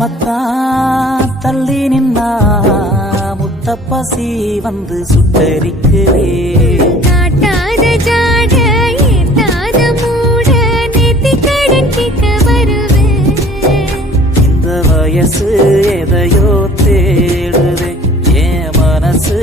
தெரியாமத்தான் தள்ளி நின்னா முத்தப்பசி வந்து சுட்டரிக்குவே. காட்டாத ஜாட ஏத்தாத மூட நேத்தி கடன் கேட்க வருவேன். இந்த வயசு எதையோ தேடுதே, என் மனசு